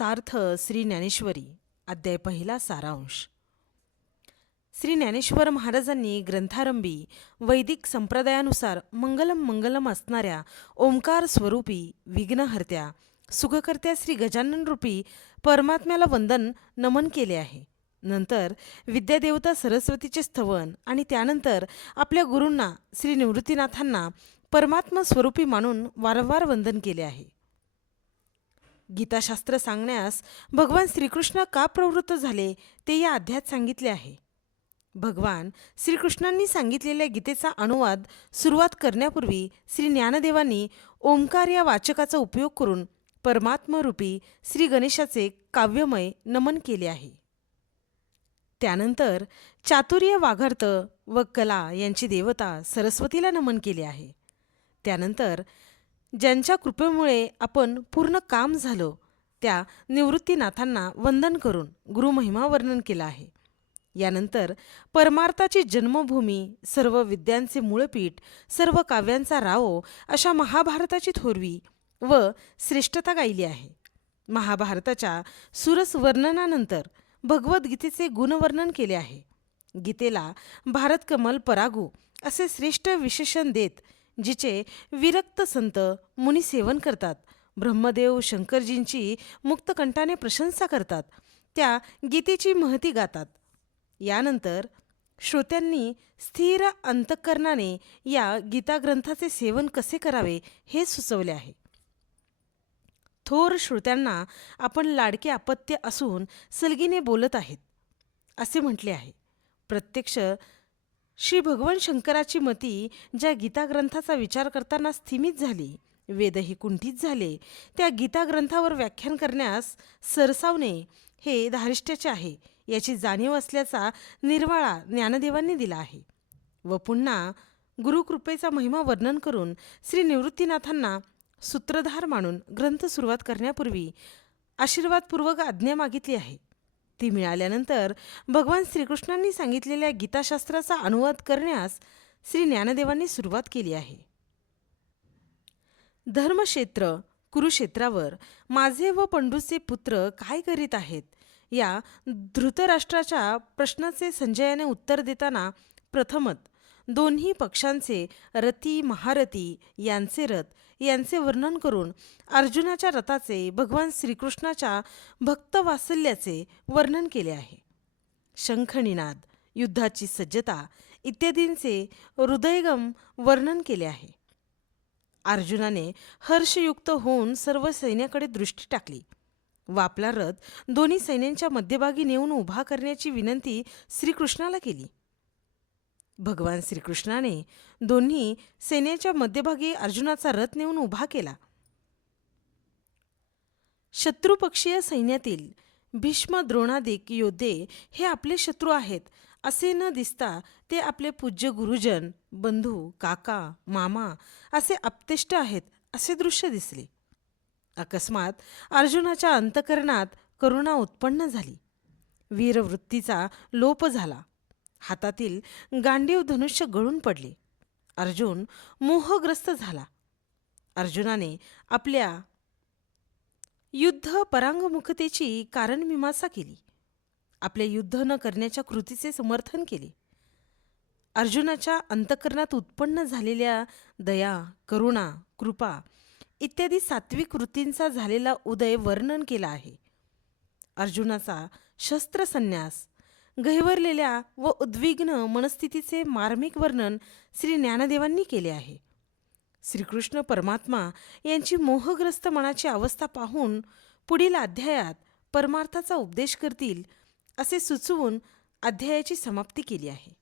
सार्थ श्री ज्ञानेश्वरी अध्याय पहिला सारांश. श्री ज्ञानेश्वर महाराजांनी ग्रंथारंभी वैदिक संप्रदायानुसार मंगलम मंगलम असणाऱ्या ओंकार स्वरूपी विघ्नहर्त्या सुखकर्त्या श्री गजानन रूपी परमात्म्याला वंदन नमन केले आहे. नंतर विद्यादेवता सरस्वतीचे स्तवन आणि त्यानंतर आपल्या गुरूंना श्री निवृत्तीनाथांना परमात्मा स्वरूपी मानून वारंवार वंदन केले आहे. गीताशास्त्र सांगण्यास भगवान श्रीकृष्ण का प्रवृत्त झाले ते या अध्यायात सांगितले आहे. भगवान श्रीकृष्णांनी सांगितलेल्या गीतेचा अनुवाद सुरुवात करण्यापूर्वी श्री ज्ञानदेवांनी ओंकार या वाचकाचा उपयोग करून परमात्मरूपी श्री गणेशाचे काव्यमय नमन केले आहे. त्यानंतर चातुर्य वाघार्थ व कला यांची देवता सरस्वतीला नमन केले आहे. त्यानंतर ज्यांच्या कृपेमुळे आपण पूर्ण काम झालो त्या निवृत्तीनाथांना वंदन करून गुरुमहिमा वर्णन केला आहे. यानंतर परमार्थाची जन्मभूमी, सर्व विद्यांचे मूळपीठ, सर्व काव्यांचा रावो अशा महाभारताची थोरवी व श्रेष्ठता गायली आहे. महाभारताच्या सुरस वर्णनानंतर भगवद्गीतेचे गुणवर्णन केले आहे. गीतेला भारतकमल परागू असे श्रेष्ठ विशेषण देत जिचे विरक्त संत मुनी सेवन करतात, ब्रह्मदेव शंकरजींची मुक्तकंठाने प्रशंसा करतात, त्या गीतेची महती गातात. यानंतर श्रोत्यांनी स्थिर अंतःकरणाने या गीताग्रंथाचे सेवन कसे करावे हे सुचवले आहे. थोर श्रोत्यांना आपण लाडके अपत्य असून सलगीने बोलत आहेत असे म्हटले आहे. प्रत्यक्ष श्री भगवान शंकराची मती ज्या गीताग्रंथाचा विचार करताना स्थिमित झाली, वेदही कुंठित झाले, त्या गीताग्रंथावर व्याख्यान करण्यास सरसावणे हे धारिष्ट्याचे आहे याची जाणीव असल्याचा निर्वाळा ज्ञानदेवांनी दिला आहे. व पुन्हा गुरुकृपेचा महिमा वर्णन करून श्री निवृत्तीनाथांना सूत्रधार मानून ग्रंथ सुरुवात करण्यापूर्वी आशीर्वादपूर्वक आज्ञा मागितली आहे. ती मिळाल्यानंतर भगवान श्रीकृष्णांनी सांगितलेल्या गीताशास्त्राचा अनुवाद करण्यास श्री ज्ञानदेवांनी सुरुवात केली आहे. धर्मक्षेत्र कुरुक्षेत्रावर माझे व पंडूचे पुत्र काय करीत आहेत या धृतराष्ट्राच्या प्रश्नाचे संजयाने उत्तर देताना प्रथमत दोन्ही पक्षांचे रथी महारथी यांचे रथ यांचे वर्णन करून अर्जुनाच्या रथाचे भगवान श्रीकृष्णाच्या भक्तवात्सल्याचे वर्णन केले आहे. शंखनिनाद, युद्धाची सज्जता इत्यादींचे हृदयगम वर्णन केले आहे. अर्जुनाने हर्षयुक्त होऊन सर्व सैन्याकडे दृष्टी टाकली व आपला रथ दोन्ही सैन्यांच्या मध्यभागी नेऊन उभा करण्याची विनंती श्रीकृष्णाला केली. भगवान श्रीकृष्णाने दोन्ही सैन्याच्या मध्यभागी अर्जुनाचा रथ नेऊन उभा केला. शत्रुपक्षीय सैन्यातील भीष्म द्रोणादिक योद्धे हे आपले शत्रू आहेत असे न दिसता ते आपले पूज्य गुरुजन, बंधू, काका, मामा असे आप्तेष्ट आहेत असे दृश्य दिसले. अकस्मात अर्जुनाच्या अंतःकरणात करुणा उत्पन्न झाली. वीरवृत्तीचा लोप झाला. हातातील गांडीव धनुष्य गळून पडले. अर्जुन मोहग्रस्त झाला. अर्जुनाने आपल्या युद्ध परांगमुखतेची कारणमीमांसा केली. आपल्या युद्ध न करण्याच्या कृतीचे समर्थन केले. अर्जुनाच्या अंतःकरणात उत्पन्न झालेल्या दया, करुणा, कृपा इत्यादी सात्विक वृत्तींचा झालेला उदय वर्णन केला आहे. अर्जुनाचा शस्त्रसन्यास, गहिवरलेल्या व उद्विग्न मनस्थितीचे मार्मिक वर्णन श्री ज्ञानदेवांनी केले आहे. श्रीकृष्ण परमात्मा यांची मोहग्रस्त मनाची अवस्था पाहून पुढील अध्यायात परमार्थाचा उपदेश करतील असे सुचवून अध्यायाची समाप्ती केली आहे.